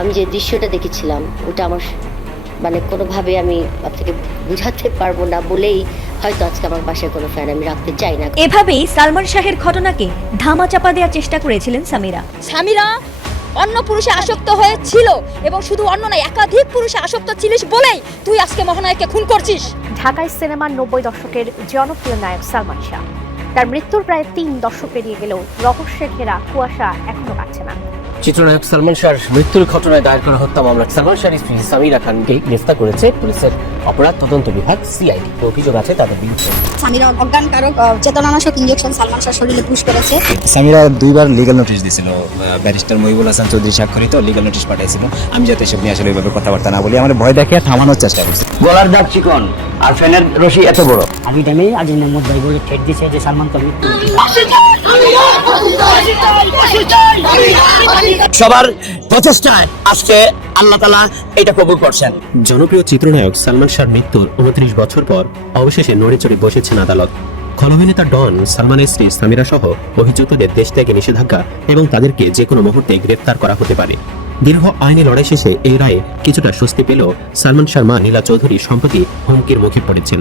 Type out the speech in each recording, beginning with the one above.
আমি যে দৃশ্যটা দেখেছিলাম ওটা আমার মানে কোনোভাবে আমি আপনাকে বুঝাতে পারব না বলেই হয়তো আজকে আমার বাসায় কোনো ফ্যান আমি রাখতে চাই না। এভাবেই সালমান শাহের ঘটনাকে ধামাচাপা দেওয়ার চেষ্টা করেছিলেন সামিরা। সামিরা অন্য পুরুষে আসক্ত হয়েছিল এবং শুধু অন্য নয় একাধিক পুরুষে আসক্ত ছিলিস বলেই তুই আজকে মহানায়ককে খুন করছিস। ঢাকায় সিনেমার নব্বই দশকের জনপ্রিয় নায়ক সালমান শাহ। তার মৃত্যুর প্রায় তিন দশক পেরিয়ে গেলেও রহস্যে ঘেরা কুয়াশা এখনও কাটছে না। চিত্রনায়ক সালমান শাহর মৃত্যুর ঘটনায় দায়ের করা হত্যা মামলা সালমান শাহর স্ত্রী সামিরা খানকে গ্রেফতার করেছে পুলিশের অপরাধ তদন্ত বিভাগ সিআইডি। অভিযোগ আছে তাদের বিরুদ্ধে। স্বামীরা অজ্ঞান কারক চেতনানাশক ইঞ্জেকশন সালমান শাহ শরীরে পুশ করেছে। সামিরা দুইবার লিগ্যাল নোটিশ দিয়েছিল ব্যারিস্টার মহিবুল হাসান চৌধুরী স্বাক্ষরিত লিগ্যাল নোটিশ পাঠিয়েছিল আমি যাতে এসব নিয়ে আসলে ওইভাবে কথাবার্তা না বলি আমার ভয় দেখিয়ে থামানোর চেষ্টা করছি। গলার দাগ চিকন আর ফ্যানের রশি এত বড়। আগে টাইমে আজিম মোহাম্মদ ভাই বলে ঠেট দিছে যে সালমান কবির সবার প্রচেষ্টায় আজকে আল্লাহ তালা এটা কবুল করছেন। জনপ্রিয় চিত্রনায়ক সালমান শাহর মৃত্যুর উনত্রিশ বছর পর অবশেষে নড়ে চড়ে বসেছেন আদালত। খলবিনেতা ডন সালমানের স্ত্রী সামিরা সহ অভিযুক্তদের দেশ ত্যাগে নিষেধাজ্ঞা এবং তাদেরকে যে কোনো মুহূর্তে গ্রেফতার করা হতে পারে। দীর্ঘ আইনি লড়াই শেষে এই রায়ে কিছুটা স্বস্তি পেল সালমান শাহর মা নীলা চৌধুরী সম্প্রতি হুমকির মুখে পড়েছেন।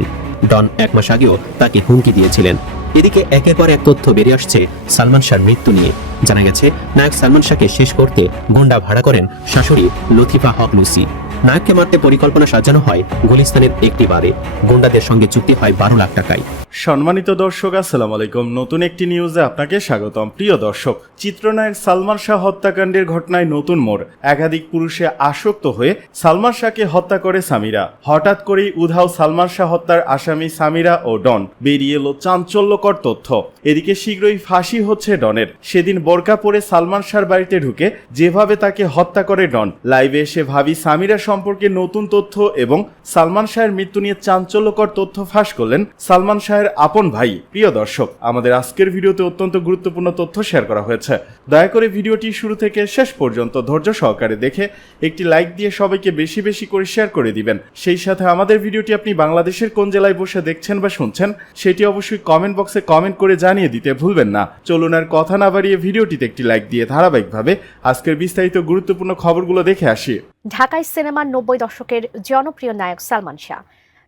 ডন এক মাস আগেও তাকে হুমকি দিয়েছিলেন। এদিকে একের পর এক তথ্য বেরিয়ে আসছে সালমান শাহর মৃত্যু নিয়ে। জানা গেছে, নায়ক সালমান শাহকে শেষ করতে গুন্ডা ভাড়া করেন শাশুড়ি লতিফা হক লুসি। নায়ককে মারতে পরিকল্পনা সাজানো হয় গুলিস্তানের একটি বারে। গুন্ডাদের সঙ্গে চুক্তি হয় বারো লাখ টাকায়। সম্মানিত দর্শক, আসসালামু আলাইকুম। নতুন একটি নিউজে আপনাকে স্বাগতম। প্রিয় দর্শক, চিত্রনায়ক সালমান শাহ হত্যাকাণ্ডের ঘটনায় নতুন মোড়। একাধিক পুরুষে আসক্ত হয়ে সালমান শাহকে হত্যা করে সামিরা। হঠাৎ করেই উধাও সালমান শাহ হত্যার আসামি সামিরা ও ডন। বেরিয়ে এলো চাঞ্চল্যকর তথ্য। এদিকে শীঘ্রই ফাঁসি হচ্ছে ডনের। সেদিন বোরকা পরে সালমান শাহর বাড়িতে ঢুকে যেভাবে তাকে হত্যা করে ডন, লাইভে এসে ভাবি সামিরা সম্পর্কে নতুন তথ্য এবং সালমান শাহের মৃত্যু নিয়ে চাঞ্চল্যকর তথ্য ফাঁস করলেন সালমান শাহের আপন ভাই। প্রিয় দর্শক, আমাদের আজকের ভিডিওতে অত্যন্ত গুরুত্বপূর্ণ তথ্য শেয়ার করা হয়েছে। দয়া করে ভিডিওটি শুরু থেকে শেষ পর্যন্ত ধৈর্য সহকারে দেখে একটি লাইক দিয়ে সবাইকে বেশি বেশি করে শেয়ার করে দিবেন। সেই সাথে আমাদের ভিডিওটি আপনি বাংলাদেশের কোন জেলায় বসে দেখছেন বা শুনছেন, সেটি অবশ্যই কমেন্ট বক্সে কমেন্ট করে জানিয়ে দিতে ভুলবেন না। চলুন আর কথা না বাড়িয়ে ভিডিওটিতে একটি লাইক দিয়ে ধারাবাহিকভাবে আজকের বিস্তারিত গুরুত্বপূর্ণ খবরগুলো দেখে আসি। ঢাকায় সিনেমার নব্বই দশকের জনপ্রিয় নায়ক সালমান শাহ।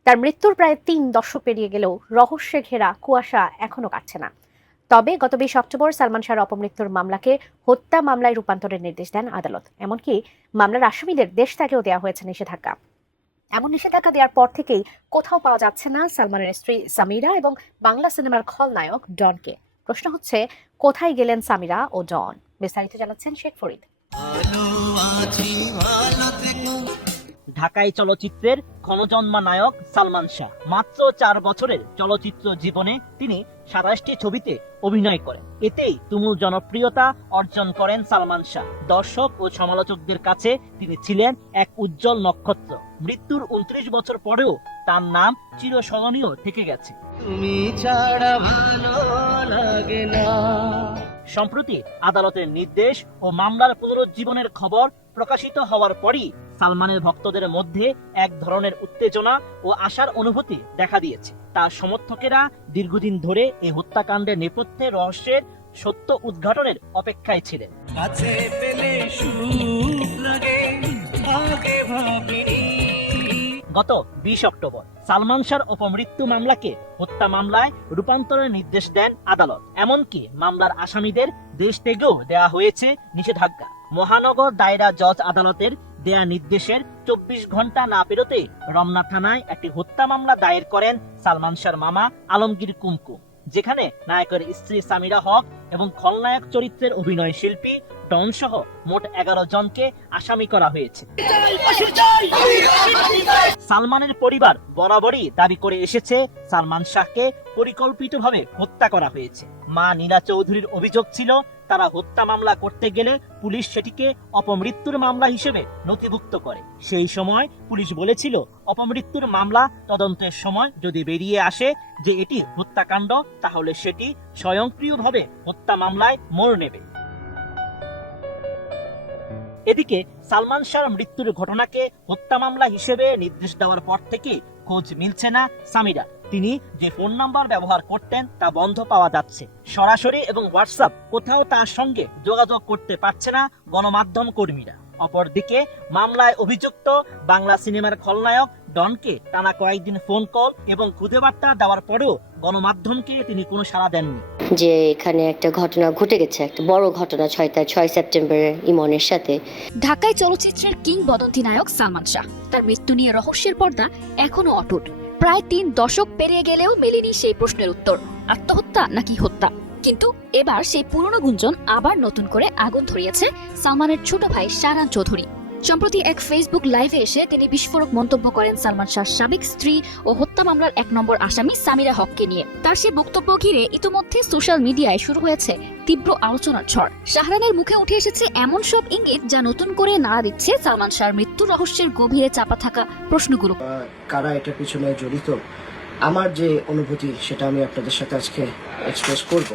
তার মৃত্যুর প্রায় তিন দশক পেরিয়ে গেলেও রহস্যে ঘেরা কুয়াশা এখনও কাটছে না। তবে গত বিশ অক্টোবর সালমান শাহর অপমৃত্যুর মামলাকে হত্যা মামলায় রূপান্তরের নির্দেশ দেন আদালত। এমনকি মামলার আসামিদের দেশ ত্যাগেও দেওয়া হয়েছে নিষেধাজ্ঞা। এমন নিষেধাজ্ঞা দেওয়ার পর থেকেই কোথাও পাওয়া যাচ্ছে না সালমানের স্ত্রী সামিরা এবং বাংলা সিনেমার খলনায়ক ডনকে। প্রশ্ন হচ্ছে, কোথায় গেলেন সামিরা ও ডন? বিস্তারিত জানাচ্ছেন শেখ ফরিদ। ঢাকাই চলচ্চিত্রের ক্ষণজন্মা নায়ক সালমান শাহ। মাত্র চার বছরের চলচ্চিত্র জীবনে তিনি সাতাশটি ছবিতে অভিনয় করেন। এতেই তুমুল জনপ্রিয়তা অর্জন করেন সালমান শাহ। দর্শক ও সমালোচকদের কাছে তিনি ছিলেন এক উজ্জ্বল নক্ষত্র। মৃত্যুর উনত্রিশ বছর পরেও তার নাম চিরস্মরণীয় থেকে গেছে। তুমি ছাড়া ভালো লাগে না। সম্প্রতি আদালতের নির্দেশ ও মামলার পুনরুজ্জীবনের খবর প্রকাশিত হওয়ার পরই সালমানের ভক্তদের মধ্যে এক ধরনের উত্তেজনা ও আশার অনুভূতি দেখা দিয়েছে। তার সমর্থকেরা দীর্ঘদিন ধরে এই হত্যাকাণ্ডের নেপথ্যে রহস্যের সত্য উদ্ঘাটনের অপেক্ষায় ছিলেন। পেলে সুখ লাগে আগে ভাবিনি গত বিশ অক্টোবর সালমান শাহর অপমৃত্যু মামলাকে হত্যা মামলায় রূপান্তরের নির্দেশ দেন আদালত। এমনকি মামলার আসামিদের দেশ থেকেও দেওয়া হয়েছে নিষেধাজ্ঞা। মহানগর দায়রা জজ আদালতের দেয়া নির্দেশের চব্বিশ ঘণ্টা না পেরোতে রমনা থানায় একটি হত্যা মামলা দায়ের করেন সালমান শাহর মামা আলমগীর কুমকুম। যেখানে নায়কের স্ত্রী সামিরা হক এবং খলনায়ক চরিত্রের অভিনয় শিল্পী ডন সহ মোট এগারো জনকে আসামি করা হয়েছে। সালমানের পরিবার বরাবরই দাবি করে এসেছে, সালমান শাহকে পরিকল্পিতভাবে হত্যা করা হয়েছে। মা নীলা চৌধুরীর অভিযোগ ছিল, তারা হত্যা মামলা করতে গেলে পুলিশ সেটিকে অপমৃত্যুর মামলা হিসেবে নথিভুক্ত করে। সেই সময় পুলিশ বলেছিল, অপমৃত্যুর মামলা তদন্তের সময় যদি বেরিয়ে আসে যে এটি হত্যাকাণ্ড, তাহলে সেটি স্বয়ংক্রিয়ভাবে হত্যা মামলায় মোড় নেবে। এদিকে সালমান শাহর মৃত্যুর ঘটনাকে হত্যা মামলা হিসেবে নির্দেশ দেওয়ার পর থেকে খোঁজ মিলছে না সামিরা। তিনি যে ফোন নাম্বার ব্যবহার করতেন তা বন্ধ পাওয়া যাচ্ছে। সরাসরি এবং হোয়াটসঅ্যাপ কোথাও তার সঙ্গে যোগাযোগ করতে পারছে না গণমাধ্যম কর্মীরা। অপরদিকে মামলায় অভিযুক্ত বাংলা সিনেমার খলনায়ক ডনকে টানা কয়েকদিন ফোন কল এবং খুদে বার্তা দেওয়ার পরেও গণমাধ্যমকে তিনি কোনো সাড়া দেননি। যে এখানে একটা ঘটনা ঘটে গেছে একটা বড় ঘটনা ছয় তার ছয় সেপ্টেম্বরে ইমনের সাথে। ঢাকায় চলচ্চিত্রের কিংবদন্তি নায়ক সালমান শাহ। তার মৃত্যু নিয়ে রহস্যের পর্দা এখনও অটুট। প্রায় তিন দশক পেরিয়ে গেলেও মেলেনি সেই প্রশ্নের উত্তর। আত্মহত্যা নাকি হত্যা? কিন্তু এবার সেই পুরনো গুঞ্জন আবার নতুন করে আগুন ধরিয়েছে সালমানের ছোট ভাই সারান চৌধুরী। সম্প্রতি এক ফেসবুক লাইভে এসে তিনি বিস্ফোরক মন্তব্য করেন সালমান শাহর সাবেক স্ত্রী ও হত্যা মামলার এক নম্বর আসামি সামিরা হককে নিয়ে। তার সে বক্তব্য ঘিরে ইতিমধ্যে সোশ্যাল মিডিয়ায় শুরু হয়েছে তীব্র আলোচনার ঝড়। শাহরানের মুখে উঠে এসেছে এমন সব ইঙ্গিত যা নতুন করে নাড়া দিচ্ছে সালমান শাহর মৃত্যু রহস্যের গভীরে চাপা থাকা প্রশ্নগুলো। কারা এটার পিছনে জড়িত? আমার যে অনুভূতি, সেটা আমি আপনাদের সাথে আজকে এক্সপ্রেস করব।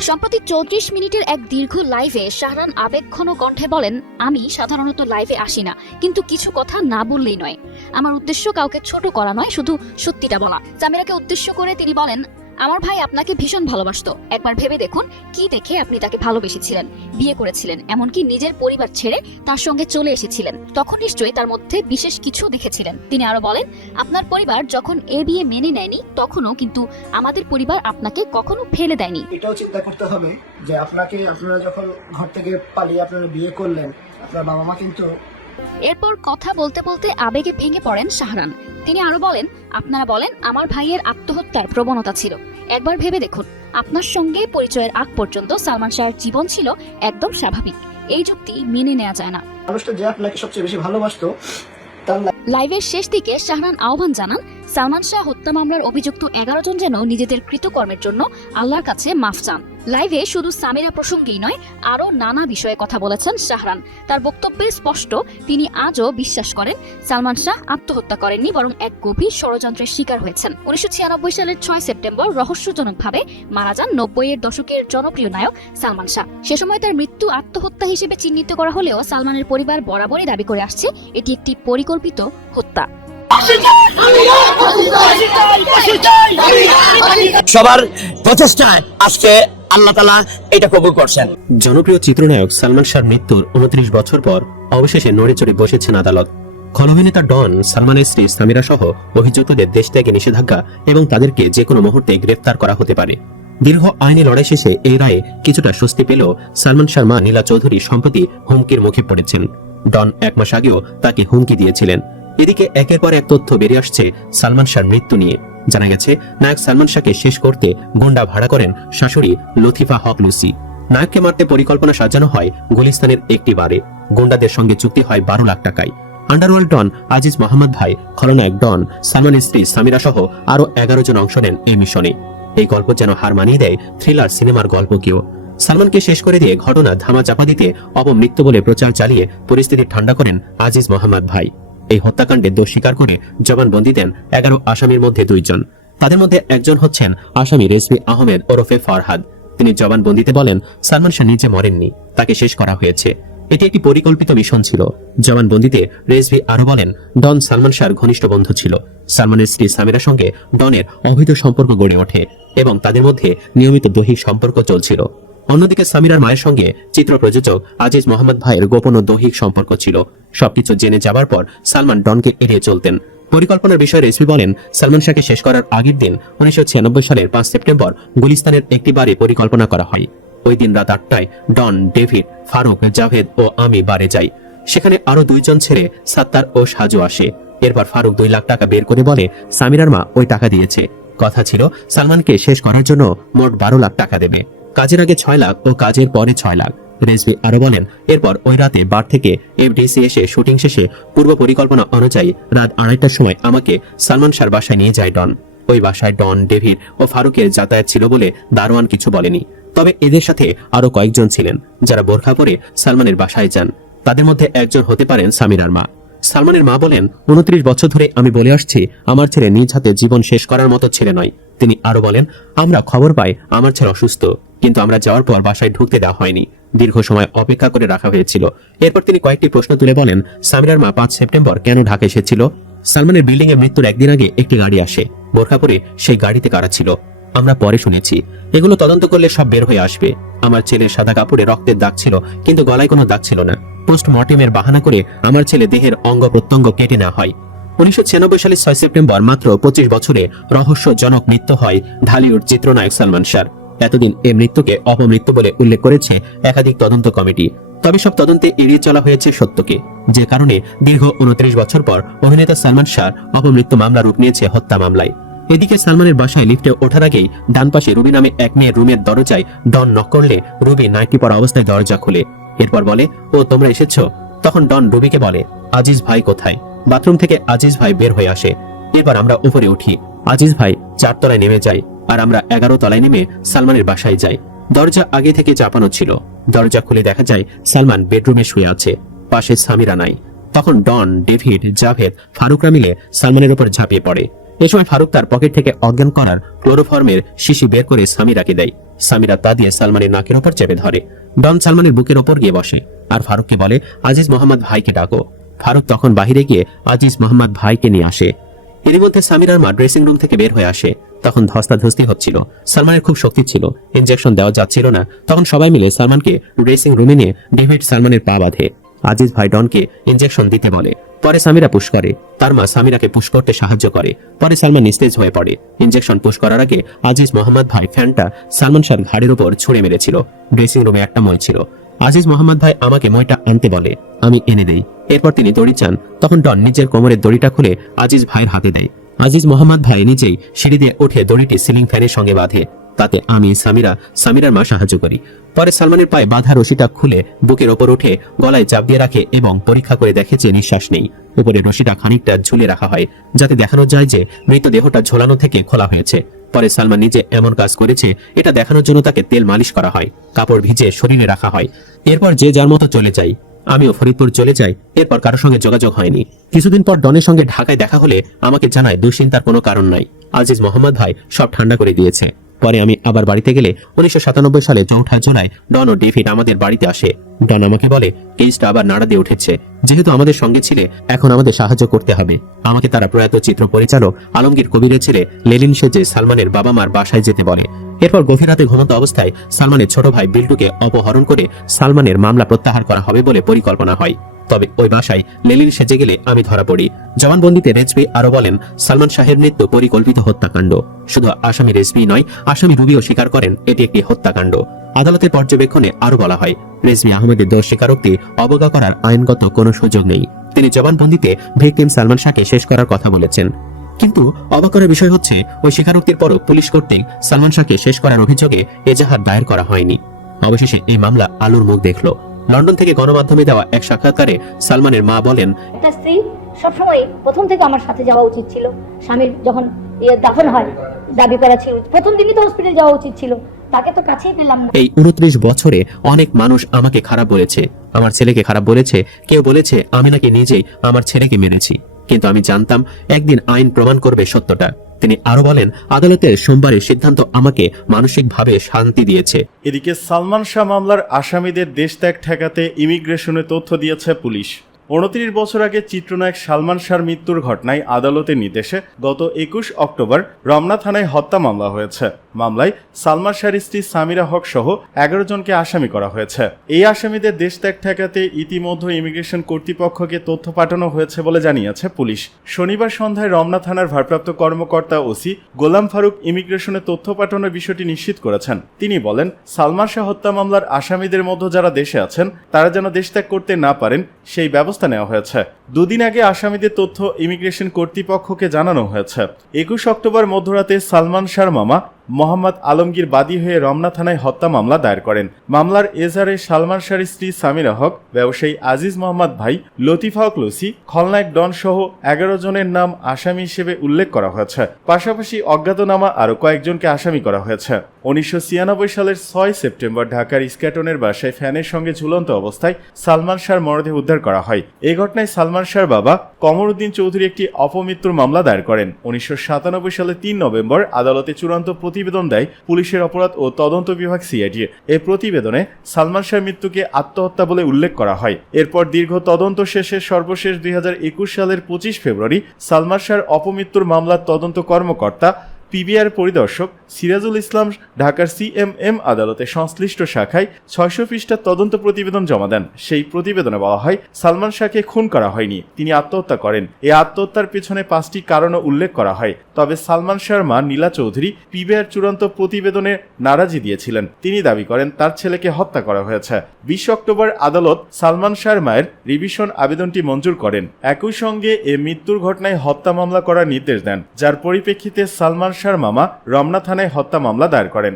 সম্প্রতি চৌত্রিশ মিনিটের এক দীর্ঘ লাইভে শাহরান আবেগক্ষণ কণ্ঠে বলেন, আমি সাধারণত লাইভে আসি না, কিন্তু কিছু কথা না বললেই নয়। আমার উদ্দেশ্য কাউকে ছোট করা নয়, শুধু সত্যিটা বলা। জামিরাকে উদ্দেশ্য করে তিনি বলেন আমার ভাই আপনাকে ভীষণ ভালোবাসত। একবার ভেবে দেখুন কি দেখে আপনি তাকে ভালোবেসেছিলেন, বিয়ে করেছিলেন, এমনকি নিজের পরিবার ছেড়ে তার সঙ্গে চলে এসেছিলেন। তখন নিশ্চয়ই তার মধ্যে বিশেষ কিছু দেখেছিলেন। তিনি আরও বলেন, আপনার পরিবার যখন এ বিয়ে মেনে নেয়নি, তখনও কিন্তু আমাদের পরিবার আপনাকে কখনো ফেলে দেয়নি। এটাও চিন্তা করতে হবে যে আপনাকে, আপনারা যখন ঘর থেকে পালিয়ে আপনারা বিয়ে করলেন, আপনার বাবা মা কিন্তু এরপর কথা বলতে বলতে আবেগে ভেঙে পড়েন শাহরান। তিনি আরও বলেন আপনারা বলেন আমার ভাইয়ের আত্মহত্যার প্রবণতা ছিল। একবার ভেবে দেখুন আপনার সঙ্গে পরিচয়ের আগ পর্যন্ত সালমান শাহর জীবন ছিল একদম স্বাভাবিক। এই যুক্তি মেনে নেওয়া যায় না। মানুষটা যে আপনাকে সবচেয়ে বেশি ভালোবাসতো লাইভের শেষ দিকে শাহরান আহ্বান জানান সালমান শাহ হত্যা মামলার অভিযুক্ত এগারো জন যেন নিজেদের কৃতকর্মের জন্য আল্লাহর কাছে মাফ চান। লাইভে শুধু সামিরা প্রসঙ্গেই নয়, আরও নানা বিষয়ে কথা বলেছেন শাহরান। তার বক্তব্যে স্পষ্ট, তিনি আজও বিশ্বাস করেন, সালমান শাহ আত্মহত্যা করেননি, বরং এক গভীর ষড়যন্ত্রের শিকার হয়েছেন। উনিশশো ছিয়ানব্বই সালের ছয় সেপ্টেম্বর রহস্যজনকভাবে মারা যান নব্বইয়ের দশকের জনপ্রিয় নায়ক সালমান শাহ। সে সময় তার মৃত্যু আত্মহত্যা হিসেবে চিহ্নিত করা হলেও সালমানের পরিবার বরাবরই দাবি করে আসছে, এটি একটি পরিকল্পিত হত্যা। সবার প্রচেষ্টায় আজকে আল্লাহ তালা এটা কবুল করছেন। জনপ্রিয় চিত্রনায়ক সালমান শাহর মৃত্যুর উনত্রিশ বছর পর অবশেষে নড়ে চড়ে বসেছেন আদালত। খলঅভিনেতা ডন সালমানের স্ত্রী সামিরা সহ অভিযুক্তদের দেশ ত্যাগে নিষেধাজ্ঞা এবং তাদেরকে যে কোনো মুহূর্তে গ্রেফতার করা হতে পারে। দীর্ঘ আইনি লড়াই শেষে এই রায়ে কিছুটা স্বস্তি পেলেও সালমান শাহর মা নীলা চৌধুরী সম্প্রতি হুমকির মুখে পড়েছেন। ডন এক মাস আগেও তাকে হুমকি দিয়েছিলেন। এদিকে একের পর এক তথ্য বেরিয়ে আসছে সালমান শাহর মৃত্যু নিয়ে। জানা গেছে, নায়ক সালমান শাহকে শেষ করতে গুন্ডা ভাড়া করেন শাশুড়ি লতিফা হক লুসি। নায়ককে মারতে পরিকল্পনা সাজানো হয় গুলিস্তানের একটি বারে। গুন্ডাদের সঙ্গে চুক্তি হয় বারো লাখ টাকায়। আন্ডারওয়ার্ল্ড ডন আজিজ মোহাম্মদ ভাই, খলনায়ক ডন, সালমানের স্ত্রী সামিরা সহ আরও এগারো জন অংশ নেন এই মিশনে। এই গল্প যেন হার মানিয়ে দেয় থ্রিলার সিনেমার গল্পকেও। সালমানকে শেষ করে দিয়ে ঘটনা ধামা চাপা দিতে অপমৃত্যু বলে প্রচার চালিয়ে পরিস্থিতি ঠান্ডা করেন আজিজ মোহাম্মদ ভাই। এই হত্যাকাণ্ডে দোষ স্বীকার করে জবানবন্দি দেন এগারো আসামির মধ্যে দুইজন। তাদের মধ্যে একজন হচ্ছেন আসামি রেজবি আহমেদ ওরফে ফারহাদ। তিনি জবানবন্দিতে বলেন, সালমান শাহ নিজে মরেননি, তাকে শেষ করা হয়েছে। এটি একটি পরিকল্পিত মিশন ছিল। জবানবন্দিতে রেজভি আরও বলেন, ডন সালমান শাহর ঘনিষ্ঠ বন্ধু ছিল। সালমানের স্ত্রী সামিরার সঙ্গে ডনের অবৈধ সম্পর্ক গড়ে ওঠে এবং তাদের মধ্যে নিয়মিত দৈহিক সম্পর্ক চলছিল। অন্যদিকে সামিরার মায়ের সঙ্গে চিত্র প্রযোজক আজিজ মোহাম্মদ ভাইয়ের গোপন ও দৈহিক সম্পর্ক ছিল। সবকিছু জেনে যাবার পর সালমান ডনকে এড়িয়ে চলতেন। পরিকল্পনার বিষয়ে রেসপি বলেন, সালমান শাহকে শেষ করার আগের দিন উনিশশো সালের পাঁচ সেপ্টেম্বর গুলিস্তানের একটি বারে পরিকল্পনা করা হয়। ওই দিন রাত আটটায় ডন, ডেভিড, ফারুক, জাভেদ ও আমি বারে যাই। সেখানে আরও দুইজন ছেড়ে সাত্তার ও সাজু আসে। এরপর ফারুক দুই লাখ টাকা বের করে বলে, সামিরার মা ওই টাকা দিয়েছে। কথা ছিল, সালমানকে শেষ করার জন্য মোট বারো লাখ টাকা দেবে। কাজের আগে ছয় লাখ ও কাজের পরে ছয় লাখ। রেজভি আরও বলেন, এরপর ওই রাতে বার থেকে এফডিসি এসে শুটিং শেষে পূর্ব পরিকল্পনা অনুযায়ী রাত আড়াইটার সময় আমাকে সালমান শাহর বাসায় নিয়ে যায় ডন। ওই বাসায় ডন, ডেভিড ও ফারুকের যাতায়াত ছিল বলে দারোয়ান কিছু বলেনি। তবে এদের সাথে আরও কয়েকজন ছিলেন, যারা বোরখা পরে সালমানের বাসায় যান। তাদের মধ্যে একজন হতে পারেন সামিরার মা সালমানের মা বলেন, উনত্রিশ বছর ধরে আমি বলে আসছি, আমার ছেলে নিজ হাতে জীবন শেষ করার মতো ছেলে নয়। তিনি আরও বলেন, আমরা খবর পাই, আমার ছেলে অসুস্থ, কিন্তু আমরা যাওয়ার পর বাসায় ঢুকতে দেওয়া হয়নি। দীর্ঘ সময় অপেক্ষা করে রাখা হয়েছিল। এরপর তিনি কয়েকটি প্রশ্ন তুলে বলেন, সামিরার মা পাঁচ সেপ্টেম্বর কেন ঢাকা এসেছিল? সালমানের বিল্ডিং এ মৃত্যুর একদিন আগে একটি গাড়ি আসে। বোরখা পরে সেই গাড়িতে কারা ছিল? আমরা পরে শুনেছি। এগুলো তদন্ত করলে সব বের হয়ে আসবে। আমার ছেলের সাদা কাপড়ে রক্তের দাগ ছিল, কিন্তু গলায় কোনো দাগ ছিল না। পোস্টমর্টেমের বাহানা করে আমার ছেলে দেহের অঙ্গ প্রত্যঙ্গ কেটে নেওয়া হয়। উনিশশো ছিয়ানব্বই সালের ছয় সেপ্টেম্বর মাত্র পঁচিশ বছরে রহস্যজনক মৃত্যু হয় ঢালিউড চিত্রনায়ক সালমান শাহ এতদিন এই মৃত্যুকে অপমৃত্যু বলে উল্লেখ করেছে একাধিক তদন্ত কমিটি। তবে সব তদন্তে এড়িয়ে চলা হয়েছে সত্যকে। যে কারণে দীর্ঘ উনত্রিশ বছর পর অভিনেতা সালমান শাহ অপমৃত্যু মামলা রূপ নিয়েছে হত্যা মামলায়। এদিকে সালমানের বাসায় লিফটে ওঠার আগেই ডান পাশে রুবি নামে এক মেয়ের রুমের দরজায় ডন নক করলে রুবি নাইটি পরা অবস্থায় দরজা খুলে। এরপর বলে, ও, তোমরা এসেছ? তখন ডন রুবিকে বলে, আজিজ ভাই কোথায়? বাথরুম থেকে আজিজ ভাই বের হয়ে আসে। এবার আমরা উপরে উঠি। আজিজ ভাই চার তলায় নেমে যায় আর আমরা এগারো তলায় নেমে সালমানের বাসায় যাই। দরজা আগে থেকে চাপানো ছিল। দরজা খুলে দেখা যায় সালমান বেডরুমে শুয়ে আছে। পাশে সামিরা নাই। তখন ডন, ডেভিড, জাভেদ, ফারুকরা মিলে সালমানের উপর ঝাঁপিয়ে পড়ে। এ সময় ফারুক তার পকেট থেকে অজ্ঞান করার ক্লোরোফর্মের শিশি বের করে সামিরাকে দেয়। সামিরা তা দিয়ে সালমানের নাকের উপর চেপে ধরে। ডন সালমানের বুকের ওপর গিয়ে বসে আর ফারুককে বলে, আজিজ মোহাম্মদ ভাইকে ডাকো। ফারুক তখন বাহিরে গিয়ে আজিজ মোহাম্মদ ভাইকে নিয়ে আসে। এরই মধ্যে সামিরার মা ড্রেসিং রুম থেকে বের হয়ে আসে। তখন ধস্তাধস্তি হচ্ছিল। সালমানের খুব শক্তি ছিল। ইনজেকশন দেওয়া যাচ্ছিল না। তখন সবাই মিলে সালমানকে ড্রেসিং রুমে নিয়ে ডেভিড সালমানের পা বাঁধে। আজিজ ভাই ডনকে ইনজেকশন দিতে বলে। পরে সামিরা পুশ করে। তার মা সামিরাকে পুশ করতে সাহায্য করে। পরে সালমান নিস্তেজ হয়ে পড়ে। ইনজেকশন পুশ করার আগে আজিজ মোহাম্মদ ভাই ফ্যানটা সালমান শাহর ঘাড়ের উপর ছুঁড়ে মেরেছিল। ড্রেসিং রুমে একটা মই ছিল। আজিজ মোহাম্মদ ভাই আমাকে মইটা আনতে বলে, আমি এনে দেই। এরপর তিনি দড়ি চান। তখন ডন নিজের কোমরের দড়িটা খুলে আজিজ ভাইয়ের হাতে দেয়। আজিজ মোহাম্মদ ভাই নিজেই সিঁড়ি দিয়ে উঠে দড়িটি সিলিং ফ্যানের সঙ্গে বাঁধে। তাতে আমি সামিরা, সামিরার মা সাহায্য করি। পরে সালমানের পায়ে বাঁধা রশিটা খুলে বুকের ওপর উঠে গলায় চাপ দিয়ে রাখে এবং পরীক্ষা করে দেখে যে নিঃশ্বাস নেই। উপরে রশিটা খানিকটা ঝুলে রাখা হয়, যাতে দেখানো যায় যে মৃতদেহটা ঝোলানো থেকে খোলা হয়েছে। পরে সালমান নিজে এমন কাজ করেছে, এটা দেখানোর জন্য তাকে তেল মালিশ করা হয়, কাপড় ভিজে শরীরে রাখা হয়। এরপর যে যার মতো চলে যাই আমিও ফরিদপুর চলে যাই, এরপর কারোর সঙ্গে যোগাযোগ হয়নি। কিছুদিন পর ডনের সঙ্গে ঢাকায় দেখা হলে আমাকে জানায় দুশ্চিন্তার কোনো কারণ নাই। আজিজ মোহাম্মদ ভাই সব ঠান্ডা করে দিয়েছে। পরে আমি আবার বাড়িতে গেলে উনিশশো সালে চৌঠা জুলাই ডন ও ডেভিড আমাদের বাড়িতে আসে। ডন আমাকে বলে, কেসটা আবার নাড়া দিয়ে উঠেছে। যেহেতু আমাদের সঙ্গে ছিলে, এখন আমাদের সাহায্য করতে হবে। আমাকে তারা প্রয়াত চিত্র পরিচালক, আলমগীর কবিরের ছেলে, লেলিন সেজে সালমানের বাবা মার বাসায় যেতে বলে। এরপর গভীর রাতে ঘুমন্ত অবস্থায় সালমানের ছোট ভাই বিল্টুকে অপহরণ করে সালমানের মামলা প্রত্যাহার করা হবে বলে পরিকল্পনা হয়। তবে ওই বাসায় লেলিন সেজে গেলে আমি ধরা পড়ি। জবানবন্দিতে রেজবি আরও বলেন, সালমান শাহের মৃত্যু পরিকল্পিত হত্যাকাণ্ড। শুধু আসামি রেজবি নয়, আসামি রুবিও স্বীকার করেন, এটি একটি হত্যাকাণ্ড। আদালতের পর্যবেক্ষণে আরও বলা হয় রেজবি আহমেদের দোষ স্বীকারোক্তি অবজ্ঞা করার আইনগত কোনো সুযোগ নেই। তিনি জবানবন্দিতে ভিকটিম সালমান শাহকে শেষ করার কথা বলেছেন। কিন্তু অবাক করার বিষয় হচ্ছে, ওই স্বীকারোক্তির পরও পুলিশ কর্তৃক সালমান শাহকে শেষ করার অভিযোগে এজাহার দায়ের করা হয়নি। অবশেষে এই মামলা আলোর মুখ দেখল। লন্ডন থেকে গণমাধ্যমে দেওয়া এক সাক্ষাৎকারে সালমানের মা বলেন একটা স্ত্রী সবসময় প্রথম থেকে আমার সাথে যাওয়া উচিত ছিল। স্বামীর যখন দাফন হয় দাবি করা ছিল প্রথম দিনই তো হসপিটাল যাওয়া উচিত ছিল। তাকে তো কাছেই পেলাম এই উনত্রিশ বছরে অনেক মানুষ আমাকে খারাপ বলেছে। আমার ছেলেকে খারাপ বলেছে কেউ বলেছে আমি নাকি নিজেই আমার ছেলেকে মেরেছি। কিন্তু আমি জানতাম একদিন আইন প্রমাণ করবে সত্যটা। তিনি আরও বলেন আদালতের সোমবারের সিদ্ধান্ত আমাকে মানসিকভাবে শান্তি দিয়েছে। এদিকে সালমান শাহ মামলার আসামিদের দেশ ত্যাগ ঠেকাতে ইমিগ্রেশনে তথ্য দিয়েছে পুলিশ। উনত্রিশ বছর আগে চিত্রনায়ক সালমান শাহর মৃত্যুর ঘটনায় আদালতের নির্দেশে গত একুশ অক্টোবর রমনা থানায় হত্যা মামলা হয়েছে। মামলায় সালমান শাহর স্ত্রী সামিরা হক সহ এগারো জনকে আসামি করা হয়েছে। এই আসামিদের দেশ ত্যাগ ঠেকাতে ইতিমধ্যে ইমিগ্রেশন কর্তৃপক্ষকে তথ্য পাঠানো হয়েছে বলে জানিয়েছে পুলিশ। শনিবার সন্ধ্যায় রমনা থানার ভারপ্রাপ্ত কর্মকর্তা ওসি গোলাম ফারুক ইমিগ্রেশনে তথ্য পাঠানোর বিষয়টি নিশ্চিত করেছেন। তিনি বলেন, সালমান শাহ হত্যা মামলার আসামিদের মধ্যে যারা দেশে আছেন, তারা যেন দেশ ত্যাগ করতে না পারেন, সেই ব্যবস্থা নেওয়া হয়েছে। দুদিন আগে আসামিদের তথ্য ইমিগ্রেশন কর্তৃপক্ষকে জানানো হয়েছে। একুশ অক্টোবর মধ্যরাতে সালমান শাহর মামা মোহাম্মদ আলমগীর বাদী হয়ে রমনা থানায় হত্যা মামলা দায়ের করেন। মামলার এজারে সালমান শাহর স্ত্রী সামিরা হক, ব্যবসায়ী আজিজ মোহাম্মদ ভাই, লতিফা হক লসি, খলনায়ক ডন সহ এগারো জনের নাম আসামি হিসেবে উল্লেখ করা হয়েছে। পাশাপাশি অজ্ঞাতনামা আরও কয়েকজনকে আসামি করা হয়েছে। উনিশশো ছিয়ানব্বই সালের ছয় সেপ্টেম্বর ঢাকার ইস্কাটনের বাসায় ফ্যানের সঙ্গে ঝুলন্ত অবস্থায় সালমান শাহর মরদেহ উদ্ধার করা হয়। এই ঘটনায় সালমান সালমান শাহর বাবা কমরউদ্দিন চৌধুরী একটি অপমৃত্যুর মামলা দায়ের করেন। উনিশশো সাতানব্বই সালে তিন নভেম্বর আদালতে চূড়ান্ত প্রতিবেদন দেয় পুলিশের অপরাধ ও তদন্ত বিভাগ সিআইডি এই প্রতিবেদনে সালমান শাহর মৃত্যুকে আত্মহত্যা বলে উল্লেখ করা হয়। এরপর দীর্ঘ তদন্ত শেষে সর্বশেষ দুই হাজার একুশ সালের পঁচিশ ফেব্রুয়ারি সালমান শাহর অপমৃত্যুর মামলার তদন্ত কর্মকর্তা পিবিআর পরিদর্শক সিরাজুল ইসলাম ঢাকার সিএমএম আদালতে সংশ্লিষ্ট শাখায় ছয়শো পৃষ্ঠার তদন্ত প্রতিবেদন জমা দেন। সেই প্রতিবেদনে বলা হয়, সালমান শাহকে খুন করা হয়নি, তিনি আত্মহত্যা করেন। এই আত্মহত্যার পেছনে পাঁচটি কারণও উল্লেখ করা হয়। তবে সালমান শাহর মা নীলা চৌধুরী পিবিআর চূড়ান্ত প্রতিবেদনে নারাজি দিয়েছিলেন। তিনি দাবি করেন, তার ছেলেকে হত্যা করা হয়েছে। বিশ অক্টোবর আদালত সালমান শাহর মায়ের রিভিশন আবেদনটি মঞ্জুর করেন। একই সঙ্গে এ মৃত্যুর ঘটনায় হত্যা মামলা করার নির্দেশ দেন। যার পরিপ্রেক্ষিতে সালমান শাহর মামা রমনা থানায় হত্যা মামলা দায়ের করেন।